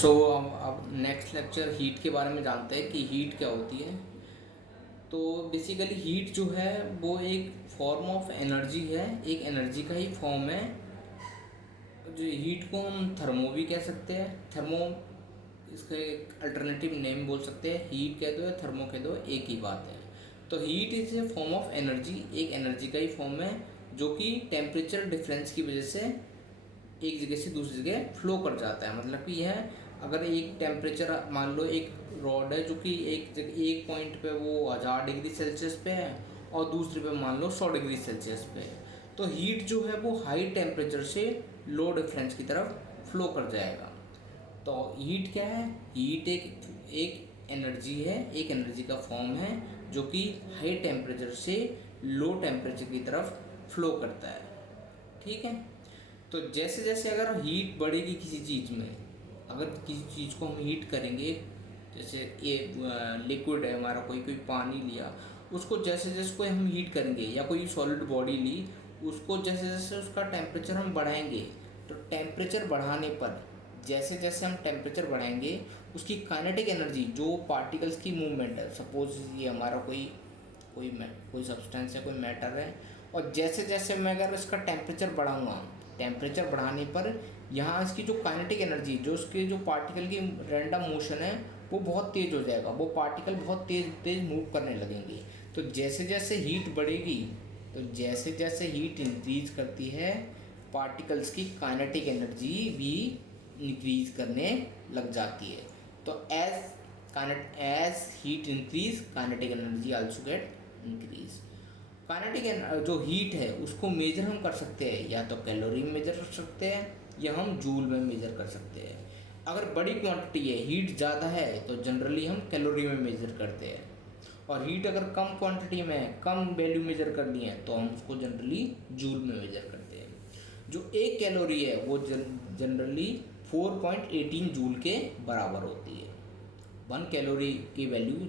अब next lecture heat के बारे में जानते हैं कि हीट क्या होती है। तो बेसिकली हीट जो है वो एक फॉर्म ऑफ एनर्जी है, एक एनर्जी का ही फॉर्म है। जो हीट को हम थर्मो भी कह सकते हैं, थर्मो इसका एक अल्टरनेटिव नेम बोल सकते हैं। हीट कह दो या थर्मो कह दो, एक ही बात है। तो heat is a form of energy, एक एनर्जी का ही फॉर्म है जो कि टेम्परेचर डिफरेंस की वजह से एक जगह से दूसरी जगह फ्लो कर जाता है। मतलब कि यह अगर एक टेम्परेचर मान लो एक रॉड है जो कि एक जगह एक पॉइंट पे वो 1000 डिग्री सेल्सियस पे है और दूसरे पे मान लो 100 डिग्री सेल्सियस पे है, तो हीट जो है वो हाई टेम्परेचर से लो डिफरेंस की तरफ फ्लो कर जाएगा। तो हीट क्या है? हीट एक एक एनर्जी है, एक एनर्जी का फॉर्म है जो कि हाई टेम्परेचर से लो टेम्परेचर की तरफ फ्लो करता है। ठीक है। तो जैसे जैसे अगर हीट बढ़ेगी किसी चीज़ में, अगर किसी चीज़ को हम हीट करेंगे, जैसे ये लिक्विड है हमारा, कोई कोई पानी लिया, उसको जैसे जैसे कोई हम हीट करेंगे या कोई सॉलिड बॉडी ली, उसको जैसे जैसे उसका टेम्परेचर हम बढ़ाएंगे, तो टेम्परेचर बढ़ाने पर जैसे जैसे हम टेम्परेचर बढ़ाएंगे उसकी काइनेटिक एनर्जी, जो पार्टिकल्स की मूवमेंट है, सपोज ये हमारा कोई सब्सटेंस है, कोई मैटर है, और जैसे जैसे मैं अगर इसका टेम्परेचर बढ़ाऊँगा, टेम्परेचर बढ़ाने पर यहाँ इसकी जो काइनेटिक एनर्जी, जो उसके जो पार्टिकल की रैंडम मोशन है, वो बहुत तेज़ हो जाएगा, वो पार्टिकल बहुत तेज़ तेज़ मूव करने लगेंगे। तो जैसे जैसे हीट बढ़ेगी, तो जैसे जैसे हीट इंक्रीज करती है, पार्टिकल्स की काइनेटिक एनर्जी भी इंक्रीज करने लग जाती है। तो as heat increase, kinetic energy also get increase. Kinetic जो हीट है उसको मेजर हम कर सकते हैं, या तो कैलोरी में मेजर कर सकते हैं या हम जूल में मेजर कर सकते हैं। अगर बड़ी क्वांटिटी है, हीट ज़्यादा है, तो जनरली हम कैलोरी में मेजर करते हैं, और हीट अगर कम क्वांटिटी में है, कम वैल्यू मेजर करनी है, तो हम उसको जनरली जूल में मेजर करते हैं। जो एक कैलोरी है वो जनरली 4.18 जूल के बराबर होती है। 1 कैलोरी की वैल्यू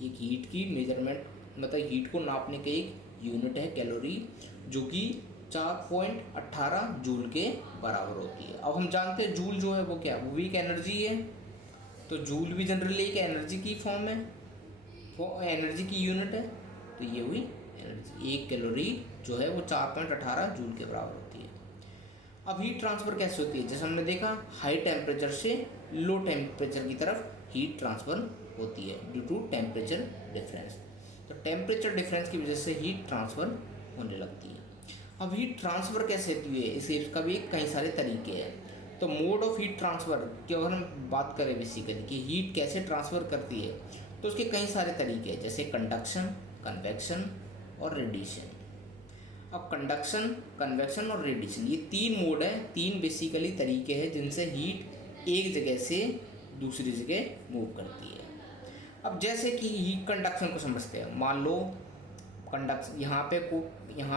एक हीट की मेजरमेंट, मतलब हीट को नापने के एक यूनिट है कैलोरी, जो कि 4.18 जूल के बराबर होती है। अब हम जानते हैं जूल जो है वो क्या, वो भी एक एनर्जी है। तो जूल भी जनरली एक एनर्जी की फॉर्म है, वो एनर्जी की यूनिट है। तो ये हुई एनर्जी, एक कैलोरी जो है वो 4.18 जूल के बराबर होती है। अब हीट ट्रांसफ़र कैसे होती है? जैसे हमने देखा, हाई टेम्परेचर से लो टेम्परेचर की तरफ हीट ट्रांसफ़र होती है ड्यू टू टेम्परेचर डिफरेंस। तो टेम्परेचर डिफरेंस की वजह से हीट ट्रांसफ़र होने लगती है। अब हीट ट्रांसफ़र कैसे होती है, इसका भी कई सारे तरीके हैं। तो मोड ऑफ हीट ट्रांसफ़र की अगर हम बात करें बेसिकली कि हीट कैसे ट्रांसफ़र करती है, तो उसके कई सारे तरीके हैं, जैसे कंडक्शन, कन्वेक्शन और रेडिएशन। अब कंडक्शन, कन्वेक्शन और रेडिएशन, ये तीन मोड है, तीन बेसिकली तरीके हैं जिनसे हीट एक जगह से दूसरी जगह मूव करती है। अब जैसे कि हीट कंडक्शन को समझते हैं। मान लो कंडक्शन, यहाँ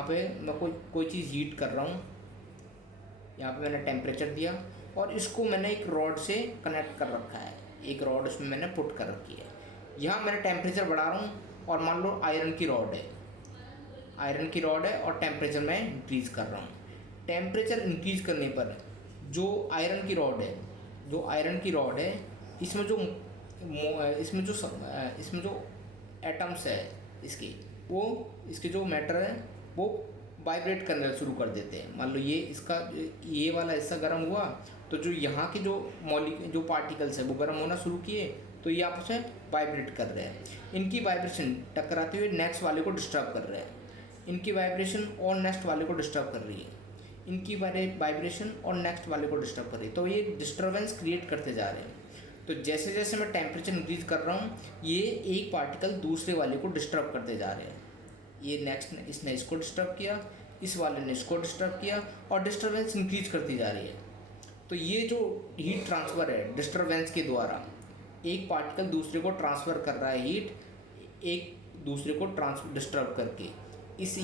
पे मैं कोई चीज़ हीट कर रहा हूँ, यहाँ पे मैंने टेम्परेचर दिया और इसको मैंने एक रॉड से कनेक्ट कर रखा है, एक रॉड उसमें मैंने पुट कर रखी है। यहाँ मैंने टेम्परेचर बढ़ा रहा हूँ और मान लो आयरन की रॉड है और टेम्परेचर मैं इंक्रीज़ कर रहा हूँ। टेम्परेचर इंक्रीज़ करने पर जो आयरन की रॉड है, इसमें जो एटम्स है इसके, वो इसके जो मैटर है वो वाइब्रेट करना शुरू कर देते हैं। मान लो ये वाला हिस्सा गर्म हुआ, तो जो यहाँ के जो पार्टिकल्स है वो गर्म होना शुरू किए, तो ये आपस में वाइब्रेट कर रहे हैं। इनकी वाइब्रेशन टकराते हुए नेक्स्ट वाले को डिस्टर्ब कर रहे हैं, इनकी वाइब्रेशन और नेक्स्ट वाले को डिस्टर्ब कर रही है, इनकी वाइब्रेशन और नेक्स्ट वाले को डिस्टर्ब कर रही है। तो ये डिस्टर्बेंस क्रिएट करते जा रहे हैं। तो जैसे जैसे मैं टेम्परेचर इंक्रीज कर रहा हूँ, ये एक पार्टिकल दूसरे वाले को डिस्टर्ब करते जा रहे हैं। ये इसने इसको डिस्टर्ब किया, इस वाले ने इसको डिस्टर्ब किया, और डिस्टर्बेंस इंक्रीज करती जा रही है। तो ये जो हीट ट्रांसफ़र है डिस्टर्बेंस के द्वारा, एक पार्टिकल दूसरे को ट्रांसफ़र कर रहा है हीट, एक दूसरे को डिस्टर्ब करके।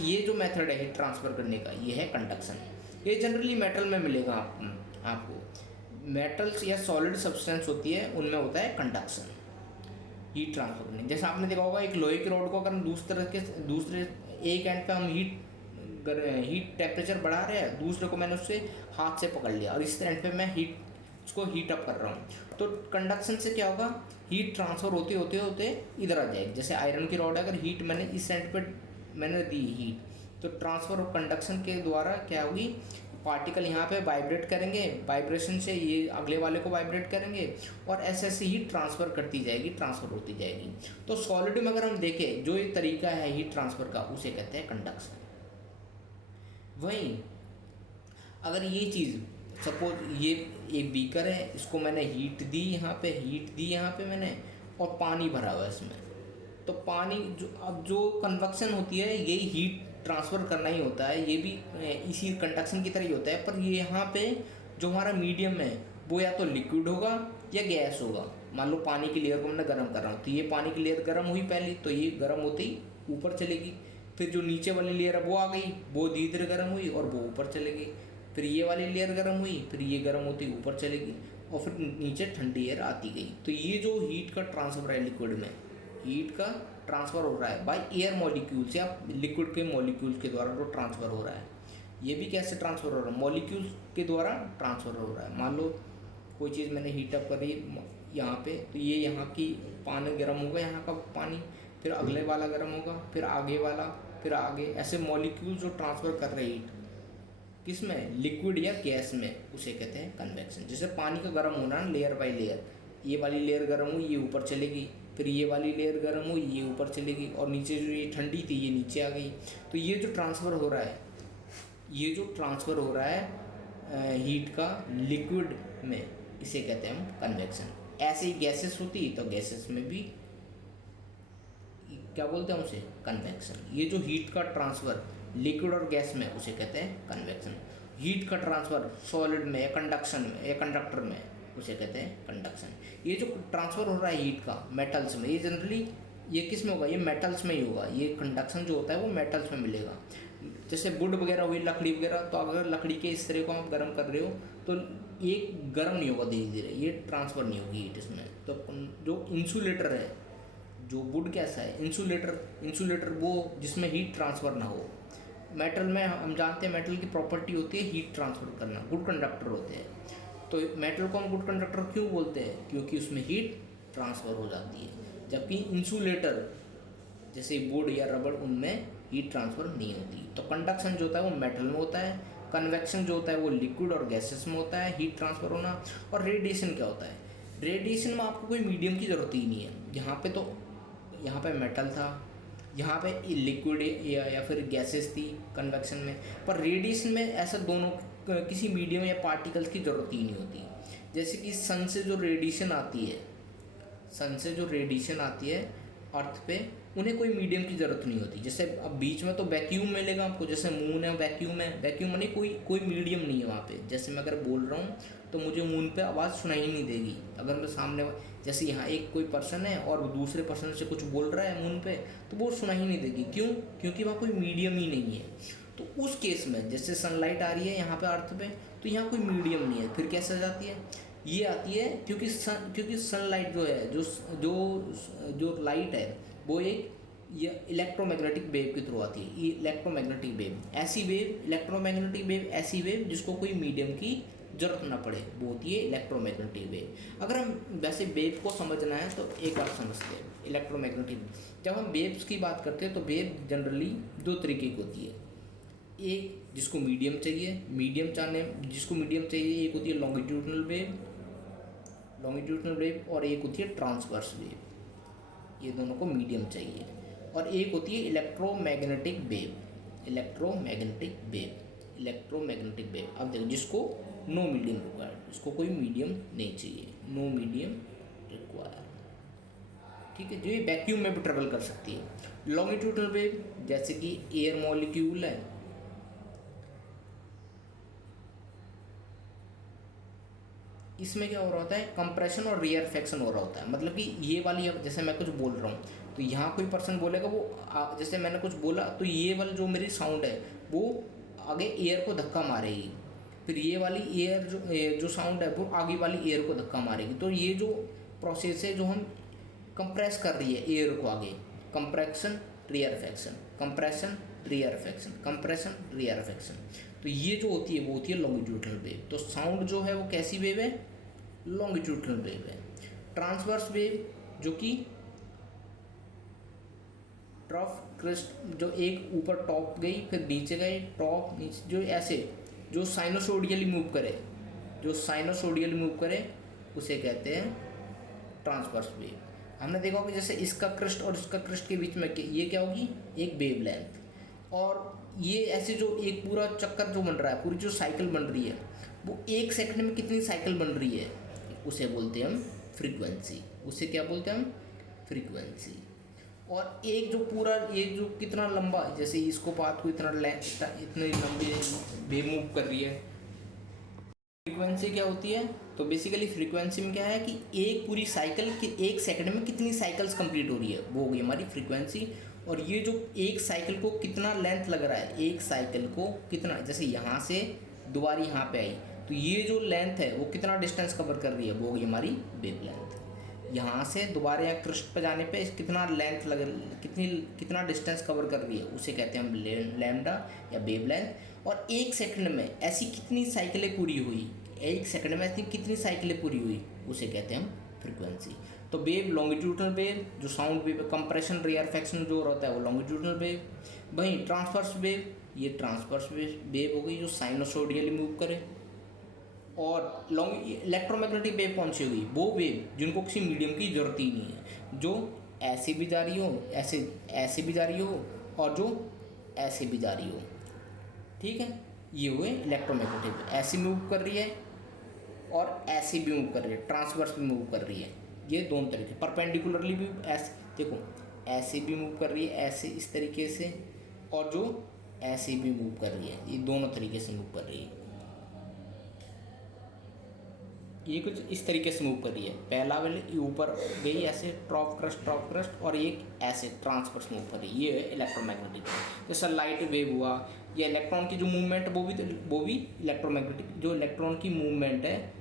ये जो मेथड है हीट ट्रांसफ़र करने का, ये है कंडक्शन। ये जनरली मेटल में मिलेगा आपको। मेटल्स या सॉलिड सब्सटेंस होती है, उनमें होता है कंडक्शन, हीट ट्रांसफर करने। जैसे आपने देखा होगा, एक लोहे की रॉड को अगर हम दूसरे एक एंड पे हम हीट टेम्परेचर बढ़ा रहे हैं, दूसरे को मैंने उससे हाथ से पकड़ लिया और इस एंड पे मैं हीट उसको हीट अप कर रहा हूँ। तो कंडक्शन से क्या होगा, हीट ट्रांसफ़र होते होते होते इधर आ जाएगी। जैसे आयरन की रॉड है, अगर हीट मैंने इस साइड पर मैंने दी हीट, तो ट्रांसफ़र और कंडक्शन के द्वारा क्या होगी, पार्टिकल यहाँ पे वाइब्रेट करेंगे, वाइब्रेशन से ये अगले वाले को वाइब्रेट करेंगे और ऐसे ऐसे हीट ट्रांसफ़र करती जाएगी, ट्रांसफ़र होती जाएगी। तो सॉलिड में अगर हम देखें जो ये तरीका है हीट ट्रांसफ़र का, उसे कहते हैं कंडक्शन। वहीं अगर ये चीज़, सपोज ये एक बीकर है, इसको मैंने हीट दी यहाँ पे, हीट दी यहाँ पे मैंने, और पानी भरा हुआ है इसमें, तो पानी जो, अब जो कन्वेक्शन होती है यही हीट ट्रांसफ़र करना ही होता है, ये भी इसी कंडक्शन की तरह ही होता है। पर ये यहाँ पे जो हमारा मीडियम है वो या तो लिक्विड होगा या गैस होगा। मान लो पानी की लेयर को मैंने गर्म कर रहा हूँ, तो ये पानी की लेयर गर्म हुई पहले, तो ये गर्म होते ही ऊपर चलेगी। फिर जो नीचे वाली लेयर है वो आ गई, वो धीरे धीरे गर्म हुई और वो ऊपर चलेगी। फिर ये वाली लेयर गर्म हुई, फिर ये गर्म होती ऊपर चलेगी, और फिर नीचे ठंडी एयर आती गई। तो ये जो हीट का ट्रांसफ़र है लिक्विड में, हीट का ट्रांसफ़र हो रहा है बाय एयर मॉलिक्यूल्स या लिक्विड के मॉलिक्यूल्स के द्वारा जो ट्रांसफ़र हो रहा है। ये भी कैसे ट्रांसफ़र हो रहा है, मॉलिक्यूल्स के द्वारा ट्रांसफ़र हो रहा है। मान लो कोई चीज़ मैंने हीटअप करी यहाँ पे, तो ये यहाँ की पानी गर्म होगा, यहाँ का पानी, फिर अगले वाला गर्म होगा, फिर आगे वाला, फिर आगे, ऐसे मॉलिक्यूल्स जो ट्रांसफ़र कर रहे हैं हीट, किस में, लिक्विड या गैस में, उसे कहते हैं कन्वेक्शन। जैसे पानी का गर्म होना है लेयर बाय लेयर, ये वाली लेयर गर्म हुई ये ऊपर चलेगी, फिर ये वाली लेयर गर्म हुई ये ऊपर चलेगी, और नीचे जो ये ठंडी थी ये नीचे आ गई। तो ये जो ट्रांसफ़र हो रहा है, ये जो ट्रांसफ़र हो रहा है हीट का लिक्विड में, इसे कहते हैं हम कन्वेक्शन। ऐसे ही गैसेस होती, तो गैसेस में भी क्या बोलते हैं उसे, कन्वेक्शन। ये जो हीट का ट्रांसफ़र लिक्विड और गैस में, उसे कहते हैं कन्वेक्शन। हीट का ट्रांसफ़र सॉलिड में या कंडक्शन में या कंडक्टर में, उसे कहते हैं कंडक्शन। ये जो ट्रांसफ़र हो रहा है हीट का मेटल्स में, ये जनरली ये किस में होगा, ये मेटल्स में ही होगा। ये कंडक्शन जो होता है वो मेटल्स में मिलेगा। जैसे वुड वगैरह हुई, लकड़ी वगैरह, तो अगर लकड़ी के इस तरह को आप गर्म कर रहे हो तो ये गर्म नहीं होगा धीरे धीरे, ये ट्रांसफ़र नहीं होगी हीट इसमें। तो जो इंसुलेटर है, जो वुड कैसा है, इंसुलेटर वो जिसमें हीट ट्रांसफ़र ना हो। मेटल में हम जानते हैं मेटल की प्रॉपर्टी होती है हीट ट्रांसफ़र करना, गुड कंडक्टर होते हैं। तो मेटल को हम गुड कंडक्टर क्यों बोलते हैं, क्योंकि उसमें हीट ट्रांसफ़र हो जाती है। जबकि इंसुलेटर जैसे वुड या रबड़, उनमें हीट ट्रांसफ़र नहीं होती। तो कंडक्शन जो होता है वो मेटल में होता है, कन्वेक्शन जो होता है वो लिक्विड और गैसेस में होता है, हीट ट्रांसफ़र होना। और रेडिएशन क्या होता है, रेडिएशन में आपको कोई मीडियम की ज़रूरत ही नहीं है। यहाँ पे मेटल था, यहाँ पे लिक्विड या फिर गैसेस थी कन्वेक्शन में, पर रेडिएशन में ऐसा दोनों किसी मीडियम या पार्टिकल्स की ज़रूरत ही नहीं होती। जैसे कि सन से जो रेडिएशन आती है अर्थ पे, उन्हें कोई मीडियम की ज़रूरत नहीं होती। जैसे अब बीच में तो वैक्यूम मिलेगा आपको, जैसे मून है वैक्यूम है, वैक्यूम में कोई मीडियम नहीं है वहाँ पे। जैसे मैं अगर बोल रहा हूँ तो मुझे मून पे आवाज़ सुनाई नहीं देगी। अगर मैं सामने, जैसे यहाँ एक कोई पर्सन है और दूसरे पर्सन से कुछ बोल रहा है मून पे, तो वो सुनाई नहीं देगी। क्यों, क्योंकि वहाँ कोई मीडियम ही नहीं है। तो उस केस में जैसे सनलाइट आ रही है यहाँ पे अर्थ पे, तो यहाँ कोई मीडियम नहीं है, फिर कैसे जाती है, ये आती है क्योंकि सनलाइट जो है, जो लाइट है वो एक ये इलेक्ट्रोमैग्नेटिक वेव के थ्रू आती है। इलेक्ट्रोमैग्नेटिक वेव ऐसी वेव, इलेक्ट्रोमैग्नेटिक वेव ऐसी वेव जिसको कोई मीडियम की जरूरत ना पड़े, वो होती है इलेक्ट्रोमैग्नेटिक वेव। अगर हम वैसे वेव को समझना है तो एक बार समझते हैं इलेक्ट्रोमैग्नेटिक। जब हम वेव्स की बात करते हैं तो वेव जनरली दो तरीके की होती है। एक जिसको मीडियम चाहिए, एक होती है लॉन्गिट्यूडनल वेव, और एक होती है ट्रांसवर्स वेव। ये दोनों को मीडियम चाहिए। और एक होती है इलेक्ट्रोमैग्नेटिक वेव। अब देखो, जिसको नो मीडियम रिक्वायर्ड, इसको कोई मीडियम नहीं चाहिए, नो मीडियम रिक्वायर्ड, ठीक है, जो ये वैक्यूम में भी ट्रेवल कर सकती है। लॉन्गिट्यूडनल वेव जैसे कि एयर मॉलिक्यूल है, इसमें क्या हो रहा होता है, कंप्रेशन और रेयरफेक्शन हो रहा होता है। मतलब कि ये वाली, जैसे मैं कुछ बोल रहा हूँ तो यहाँ कोई पर्सन बोलेगा, वो जैसे मैंने कुछ बोला तो ये वाली जो मेरी साउंड है वो आगे एयर को धक्का मारेगी, फिर ये वाली एयर जो साउंड है वो आगे वाली एयर को धक्का मारेगी। तो ये जो प्रोसेस है जो हम कंप्रेस कर रही है एयर को आगे, कंप्रेशन रेयरफेक्शन, तो ये जो होती है वो होती है लॉन्गिट्यूडनल वेव। तो साउंड जो है वो कैसी वेव है, लॉन्गिट्यूडनल वेव है। ट्रांसवर्स वेव जो कि ट्रफ क्रिस्ट, जो एक ऊपर टॉप गई फिर नीचे गई, टॉप नीचे, जो ऐसे जो साइनोसोडियली मूव करे, जो साइनोसोडियली मूव करे उसे कहते हैं ट्रांसवर्स वेव। हमने देखा होगा जैसे इसका क्रिस्ट और इसका क्रिस्ट के बीच में ये क्या होगी, एक वेव लेंथ। और ये ऐसे जो एक पूरा चक्कर जो बन रहा है, पूरी जो साइकिल बन रही है, वो 1 सेकंड में कितनी साइकिल बन रही है, उसे बोलते हैं हम फ्रीक्वेंसी। उसे क्या बोलते हैं हम, फ्रीक्वेंसी। और एक जो पूरा ये जो कितना लंबा, जैसे इसको पाथ को इतना इतनी लंबी वेव मूव कर रही है, फ्रीक्वेंसी क्या होती है। तो बेसिकली फ्रीक्वेंसी में क्या है कि एक पूरी साइकिल कि 1 सेकंड में कितनी साइकिल्स कंप्लीट हो रही है, वो होगी हमारी फ्रीक्वेंसी। और ये जो एक साइकिल को कितना लेंथ लग रहा है, एक साइकिल को कितना, जैसे यहाँ से दोबारा यहाँ पे आई, तो ये जो लेंथ है वो कितना डिस्टेंस कवर कर रही है, वो होगी हमारी वेव लेंथ। यहाँ से दोबारा यहाँ क्रिस्ट पे जाने पे कितना लेंथ लग, कितना डिस्टेंस कवर कर रही है, उसे कहते हैं हम लैम्डा या वेव लेंथ। और 1 सेकंड में ऐसी कितनी साइकिलें पूरी हुई, 1 सेकंड में ऐसी कितनी साइकिलें पूरी हुई, उसे कहते हैं हम फ्रीक्वेंसी। तो वेव लॉन्गिट्यूडनल वेव, जो साउंड वेव कंप्रेशन रेयरफेक्शन जो होता है वो लॉन्गिट्यूडनल वेव। वहीं ट्रांसवर्स वेव, ये ट्रांसवर्स वेव हो गई जो साइनोसोडियली मूव करे। और लॉन्ग इलेक्ट्रोमैग्नेटिक वेव कौन सी होगी, वो वेव जिनको किसी मीडियम की जरूरत ही नहीं है, जो ऐसे भी जा रही हो, ऐसे भी जा रही हो, और जो ऐसे भी जा रही हो, ठीक है। ये हुए इलेक्ट्रोमैग्नेटिक, ऐसे मूव कर रही है और ऐसे भी मूव कर रही है, ट्रांसवर्स भी मूव कर रही है। ये दोनों तरीके, परपेंडिकुलरली भी ऐसे देखो, ऐसे भी मूव कर रही है, ऐसे इस तरीके से, और जो ऐसे भी मूव कर रही है, ये दोनों तरीके से मूव कर रही है। ये कुछ इस तरीके से मूव कर रही है, पहला वाले ऊपर गई ऐसे टॉप क्रस्ट, और एक ऐसे ट्रांसवर्स मूव कर रही है, ये है इलेक्ट्रोमैग्नेटिक। जैसा लाइट वेव हुआ, या इलेक्ट्रॉन की जो मूवमेंट वो भी इलेक्ट्रोमैग्नेटिक, जो इलेक्ट्रॉन की मूवमेंट है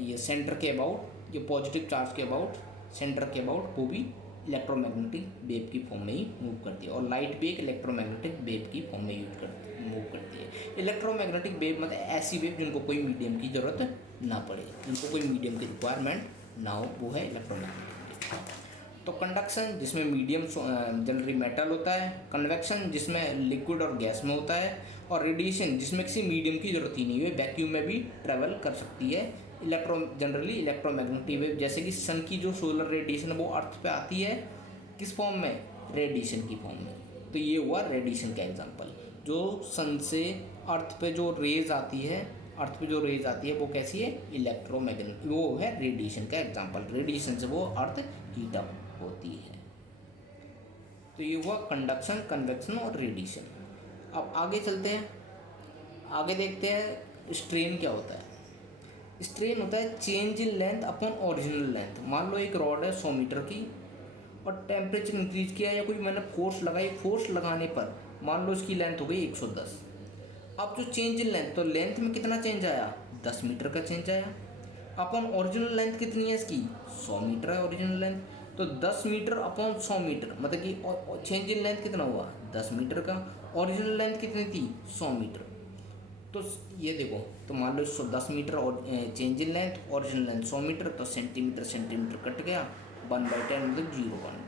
ये सेंटर के अबाउट, ये पॉजिटिव चार्ज के अबाउट, सेंटर के अबाउट, वो भी इलेक्ट्रोमैग्नेटिक वेव की फॉर्म में ही मूव करती है। और लाइट भी एक इलेक्ट्रोमैग्नेटिक वेव की फॉर्म में मूव करती है। इलेक्ट्रोमैग्नेटिक वेव मतलब ऐसी वेव जिनको कोई मीडियम की ज़रूरत ना पड़े, जिनको कोई मीडियम की रिक्वायरमेंट ना हो, वो है इलेक्ट्रोमैग्नेटिक वेव। तो कंडक्शन जिसमें मीडियम जनरली मेटल होता है, कन्वेक्शन जिसमें लिक्विड और गैस में होता है, और रेडिएशन जिसमें किसी मीडियम की जरूरत ही नहीं है, वैक्यूम में भी ट्रेवल कर सकती है। जनरली इलेक्ट्रोमैग्नेटिक वेव, जैसे कि सन की जो सोलर रेडिएशन है वो अर्थ पे आती है, किस फॉर्म में, रेडिएशन की फॉर्म में। तो ये हुआ रेडिएशन का एग्जांपल, जो सन से अर्थ पे जो रेज आती है, अर्थ पे जो रेज आती है वो कैसी है, इलेक्ट्रोमैग्नेटिक, वो है रेडिएशन का एग्जांपल। रेडिएशन से वो अर्थ हीट अप होती है। तो ये हुआ कंडक्शन, कन्वेक्शन और रेडिएशन। अब आगे चलते हैं, आगे देखते हैं स्ट्रेन क्या होता है। स्ट्रेन होता है change in length upon original length. मान लो एक रॉड है 100 मीटर की, और टेम्परेचर इंक्रीज किया या कोई मैंने फोर्स लगाई, फोर्स लगाने पर मान लो इसकी लेंथ हो गई 110। अब जो चेंज इन लेंथ, तो लेंथ में कितना चेंज आया, 10 मीटर का चेंज आया। अपॉन ओरिजिनल लेंथ कितनी है इसकी, 100 मीटर है ओरिजिनल लेंथ। तो 10 मीटर अपॉन 100 मीटर मतलब कि चेंज इन लेंथ कितना हुआ, 10 मीटर का। ओरिजिनल लेंथ कितनी थी, 100 मीटर। तो ये देखो, तो मान लो 10 मीटर और change in length, original length 100 metre, तो सेंटीमीटर कट गया, 1/10 मतलब 0.1।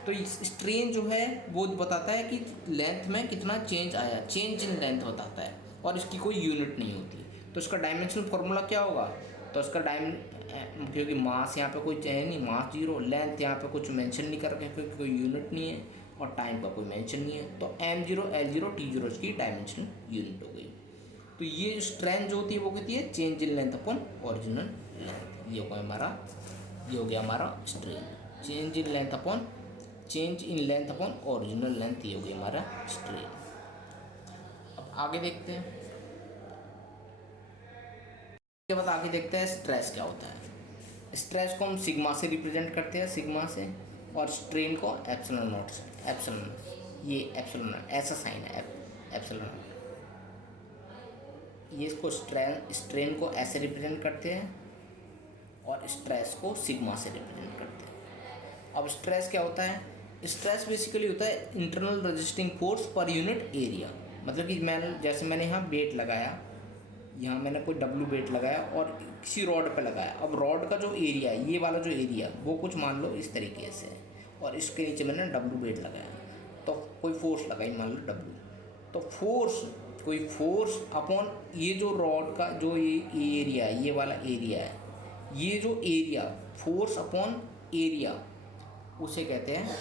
तो स्ट्रेन जो है वो बताता है कि लेंथ में कितना चेंज आया, चेंज इन लेंथ बताता है, और इसकी कोई यूनिट नहीं होती। तो इसका डायमेंशनल फार्मूला क्या होगा, तो इसका क्योंकि मास यहाँ पे कोई है नहीं, मास 0, लेंथ यहाँ पे कुछ मेंशन नहीं कर रखे क्योंकि कोई यूनिट नहीं है, और टाइम का कोई मेंशन नहीं है, तो m0 l0 t0 इसकी डायमेंशनल यूनिट हो गई। तो ये स्ट्रेन जो होती है वो कहती है change in length upon original length. ये हो गया हमारा strain, change in length upon original length, ये हो गया हमारा स्ट्रेन। अब आगे देखते हैं, इसके बाद आगे देखते हैं स्ट्रेस क्या होता है। स्ट्रेस को हम सिग्मा से रिप्रेजेंट करते हैं, सिग्मा से, और स्ट्रेन को एप्सिलॉन नॉट से, एप्सिलॉन, ये एप्सिलॉन ऐसा साइन है एप्सिलॉन। ये इसको स्ट्रेन को ऐसे रिप्रेजेंट करते हैं, और स्ट्रेस को सिग्मा से रिप्रेजेंट करते हैं। अब स्ट्रेस क्या होता है, स्ट्रेस बेसिकली होता है internal resisting force per unit area. मतलब कि जैसे मैंने यहाँ वेट लगाया, यहाँ मैंने कोई डब्लू वेट लगाया और किसी रॉड पे लगाया। अब रॉड का जो एरिया है, ये वाला जो एरिया, वो कुछ मान लो इस तरीके से, और इसके नीचे मैंने डब्लू वेट लगाया, तो कोई फोर्स लगाई मान लो डब्लू। तो फोर्स, कोई फोर्स अपॉन ये जो रॉड का जो ये एरिया है, ये वाला एरिया है, ये जो एरिया, फोर्स अपॉन एरिया उसे कहते हैं,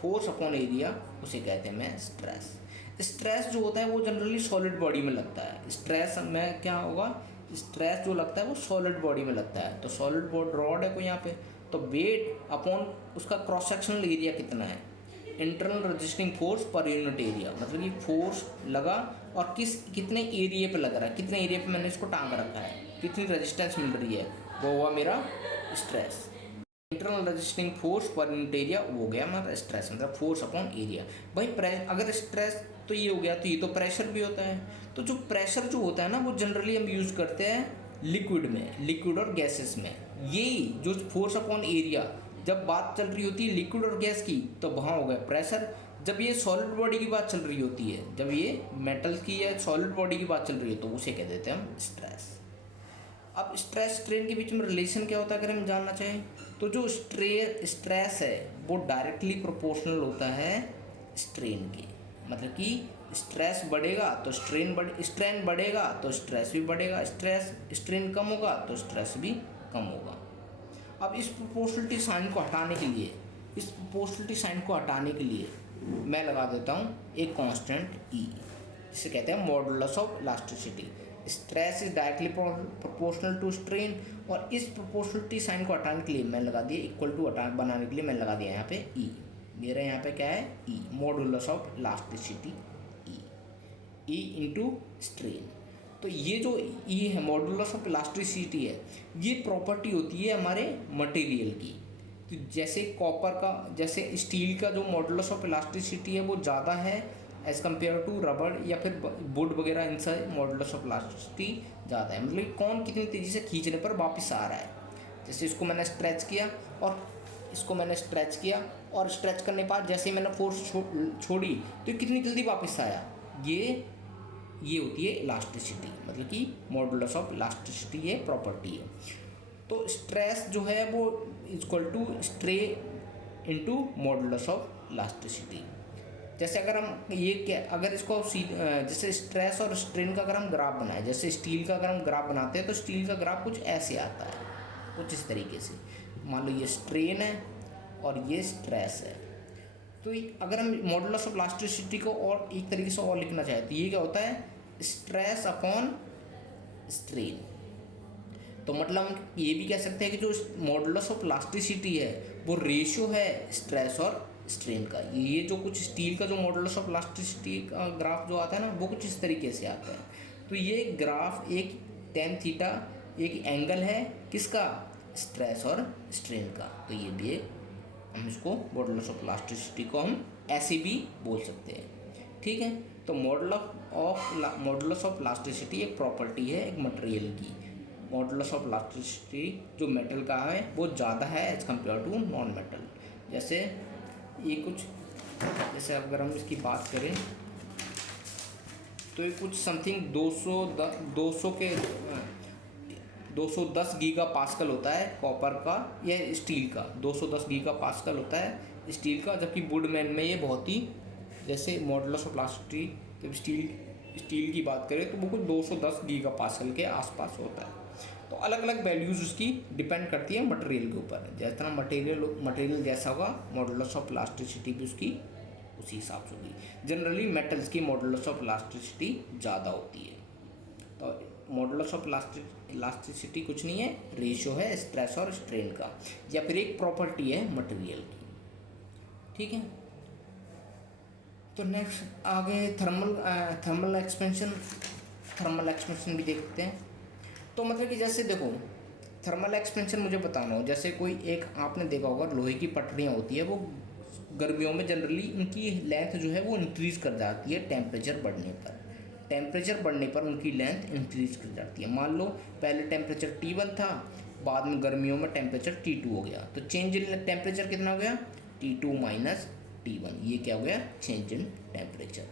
फोर्स अपॉन एरिया उसे कहते हैं मैं स्ट्रेस। स्ट्रेस जो होता है वो जनरली सॉलिड बॉडी में लगता है। स्ट्रेस में क्या होगा, स्ट्रेस जो लगता है वो सॉलिड बॉडी में लगता है। तो सॉलिड बॉडी रॉड है कोई यहाँ पे, तो वेट अपॉन उसका क्रॉस सेक्शनल एरिया कितना है, internal resisting force per unit area, मतलब कि फोर्स लगा और कितने एरिया पे लग रहा है, कितने एरिया पे मैंने इसको टांग रखा है, कितनी रेजिस्टेंस मिल रही है, वो हुआ मेरा stress. Internal resisting force per unit area वो गया हमारा स्ट्रेस, मतलब फोर्स अपॉन एरिया। भाई अगर स्ट्रेस तो ये हो गया, तो ये तो प्रेशर भी होता है। तो जो प्रेशर जो होता है ना, वो जनरली हम यूज़ करते हैं लिक्विड में, लिक्विड और गैसेस में। यही जो फोर्स अपॉन एरिया जब बात चल रही होती है लिक्विड और गैस की, तो वहाँ हो गया प्रेशर। जब ये सॉलिड बॉडी की बात चल रही होती है, जब ये मेटल की या सॉलिड बॉडी की बात चल रही है, तो उसे कह देते हैं हम स्ट्रेस। अब स्ट्रेस स्ट्रेन के बीच में रिलेशन क्या होता है अगर हम जानना चाहें, तो जो स्ट्रेस है वो डायरेक्टली प्रोपोर्शनल होता है स्ट्रेन के। मतलब कि स्ट्रेस बढ़ेगा तो स्ट्रेन बढ़ेगा तो स्ट्रेस भी बढ़ेगा, स्ट्रेन कम होगा तो स्ट्रेस भी कम होगा। अब इस प्रोपोर्शनलिटी साइन को हटाने के लिए मैं लगा देता हूँ एक कांस्टेंट E, जिसे कहते हैं modulus of elasticity. Stress is directly proportional to strain, और इस प्रोपोर्शनलिटी साइन को हटाने के लिए मैं लगा दिया इक्वल टू बनाने के लिए मैंने लगा दिया यहाँ पे E। मेरा यहाँ पे क्या है E, modulus of elasticity E into strain. तो ये जो E है, मॉडुलस ऑफ इलास्टिसिटी है, ये प्रॉपर्टी होती है हमारे मटेरियल की। तो जैसे कॉपर का, जैसे स्टील का जो मॉडुलस ऑफ इलास्टिसिटी है वो ज़्यादा है एज़ कम्पेयर टू रबड़ या फिर वुड वगैरह, इनसे मॉडुलस ऑफ इलास्टिसिटी ज़्यादा है। मतलब कौन कितनी तेज़ी से खींचने पर वापस आ रहा है। जैसे इसको मैंने स्ट्रेच किया और इसको मैंने स्ट्रेच किया, और स्ट्रेच करने के बाद जैसे ही मैंने फोर्स छोड़ी तो ये कितनी जल्दी वापस आया, ये होती है इलास्टिसिटी, मतलब कि मॉडुलस ऑफ इलास्टिसिटी ये प्रॉपर्टी है। तो स्ट्रेस जो है वो equal to strain into modulus of elasticity. जैसे अगर हम अगर इसको जैसे स्ट्रेस और स्ट्रेन का अगर हम ग्राफ बनाए, जैसे स्टील का अगर हम ग्राफ बनाते हैं तो स्टील का ग्राफ कुछ ऐसे आता है, कुछ इस तरीके से। मान लो ये स्ट्रेन है और ये स्ट्रेस है। तो अगर हम मॉडुलस ऑफ इलास्टिसिटी को और एक तरीके से और लिखना चाहें तो ये क्या होता है, स्ट्रेस अपॉन स्ट्रेन। तो मतलब हम ये भी कह सकते हैं कि जो मॉडुलस ऑफ इलास्टिसिटी है वो रेशियो है स्ट्रेस और स्ट्रेन का। ये जो कुछ स्टील का जो मॉडुलस ऑफ इलास्टिसिटी का ग्राफ जो आता है ना, वो कुछ इस तरीके से आता है। तो ये ग्राफ एक tan थीटा एक एंगल है किसका, स्ट्रेस और स्ट्रेन का। तो ये भी हम इसको मॉडुलस ऑफ इलास्टिसिटी को हम ऐसे भी बोल सकते हैं, ठीक है। तो मॉडुलस ऑफ इलास्टिसिटी एक प्रॉपर्टी है एक मटेरियल की। मॉडुलस ऑफ इलास्टिसिटी जो मेटल का है वो ज़्यादा है as compare to non metal. जैसे ये कुछ, जैसे अगर हम इसकी बात करें तो ये कुछ समथिंग 210 गीगा पास्कल होता है कॉपर का या स्टील का, 210 गीगा पास्कल होता है स्टील का। जबकि वुडमैन में ये बहुत ही, जैसे मॉडुलस ऑफ इलास्टिसिटी जब स्टील की बात करें तो वो कुछ 210 गीगा पास्कल के आसपास होता है। तो अलग अलग वैल्यूज़ उसकी डिपेंड करती है मटेरियल के ऊपर। जितना मटेरियल जैसा होगा मॉडुलस ऑफ इलास्टिसिटी भी उसकी उसी हिसाब से होगी। जनरली मेटल्स की मॉडुलस ऑफ इलास्टिसिटी ज़्यादा होती है। तो मॉडुलस ऑफ इलास्टिसिटी कुछ नहीं है, रेशियो है स्ट्रेस और स्ट्रेन का, या फिर एक प्रॉपर्टी है मटेरियल की, ठीक है। तो नेक्स्ट आगे थर्मल एक्सपेंशन भी देखते हैं। तो मतलब कि जैसे देखो थर्मल एक्सपेंशन मुझे बताना हो, जैसे कोई एक आपने देखा होगा लोहे की पटरियाँ होती है, वो गर्मियों में जनरली उनकी लेंथ जो है वो इंक्रीज़ कर जाती है टेम्परेचर बढ़ने पर उनकी लेंथ इंक्रीज़ कर जाती है। मान लो पहले टेम्परेचर T1 था, बाद में गर्मियों में टेम्परेचर T2 हो गया, तो चेंज इन टेम्परेचर कितना हो गया, T2 माइनस T1। ये क्या हो गया, चेंज इन टेम्परेचर।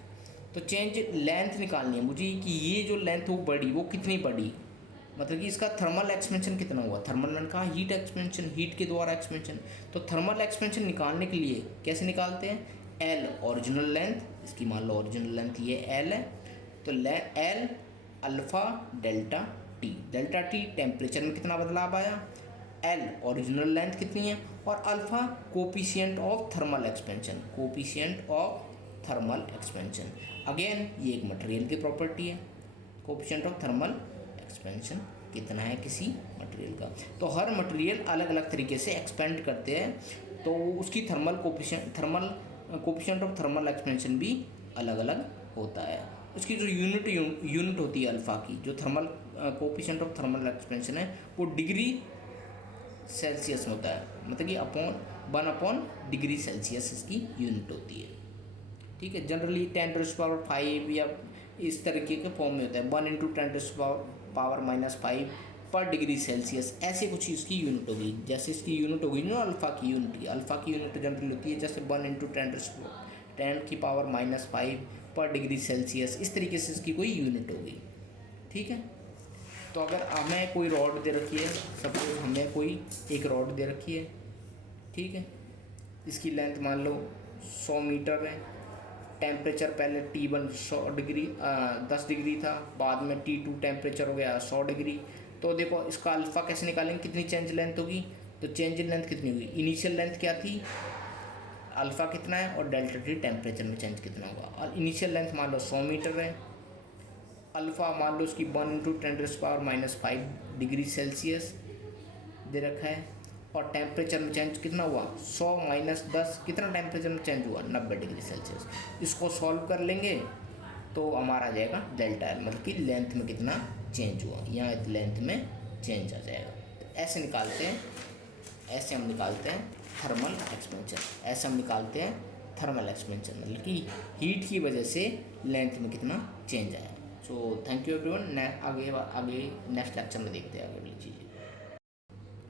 तो चेंज लेंथ निकालनी है मुझे कि ये जो लेंथ वो बढ़ी वो कितनी बढ़ी, मतलब कि इसका थर्मल एक्सपेंशन कितना हुआ। थर्मल मैंने कहा हीट एक्सपेंशन, हीट के द्वारा एक्सपेंशन। तो थर्मल एक्सपेंशन निकालने के लिए कैसे निकालते हैं, एल ओरिजिनल लेंथ, इसकी मान लो ओरिजिनल लेंथ ये एल है, तो L alpha delta T, delta T temperature में कितना बदलाव आया, एल ओरिजिनल लेंथ कितनी है, और alpha coefficient of thermal expansion, coefficient of thermal expansion. Again ये एक मटेरियल की प्रॉपर्टी है, कोफिशिएंट ऑफ थर्मल एक्सपेंशन कितना है किसी मटेरियल का। तो हर मटेरियल अलग अलग तरीके से एक्सपेंड करते हैं, तो उसकी thermal coefficient of thermal expansion भी अलग अलग होता है। उसकी जो यूनिट होती है अल्फ़ा की, जो thermal coefficient of thermal expansion है वो डिग्री सेल्सियस में होता है, मतलब कि वन अपॉन डिग्री सेल्सियस इसकी यूनिट होती है। ठीक है, जनरली 10⁵ या इस तरीके के फॉर्म में होता है, 1 × 10⁻⁻⁵ पर डिग्री सेल्सियस, ऐसे कुछ इसकी यूनिट होगी। जैसे इसकी यूनिट होगी ना अल्फ़ा की यूनिट, अल्फ़ा की यूनिट जनरली होती है जैसे 1 × 10⁻⁵ पर डिग्री सेल्सियस, इस तरीके से इसकी कोई यूनिट होगी। ठीक है, तो अगर हमें कोई रॉड दे रखी है, सपोज हमें कोई एक रॉड दे रखी है, ठीक है, इसकी लेंथ मान लो 100 मीटर है, टेम्परेचर पहले T1 10 डिग्री था, बाद में T2 टेम्परेचर हो गया 100 डिग्री। तो देखो इसका अल्फ़ा कैसे निकालेंगे, कितनी चेंज लेंथ होगी, तो चेंज इन लेंथ कितनी होगी, इनिशियल लेंथ क्या थी, अल्फ़ा कितना है, और डेल्टा टी टेम्परेचर में चेंज कितना होगा। और इनिशियल लेंथ मान लो 100 मीटर है, अल्फ़ा मान लो उसकी 1 × 10⁻⁵ डिग्री सेल्सियस दे रखा है, और टेम्परेचर में चेंज कितना हुआ 100 - 10, कितना टेम्परेचर में चेंज हुआ 90 डिग्री सेल्सियस। इसको सॉल्व कर लेंगे तो हमारा आ जाएगा डेल्टा एल, मतलब कि लेंथ में कितना चेंज हुआ, यहाँ लेंथ में चेंज आ जाएगा। तो ऐसे निकालते हैं, ऐसे हम निकालते हैं थर्मल एक्सपेंशन, ऐसे हम निकालते हैं थर्मल एक्सपेंशन, मतलब कि हीट की वजह से लेंथ में कितना चेंज आया। So thank you everyone. आगे नेक्स्ट लेक्चर में देखते हैं आगे वाली चीज़ें।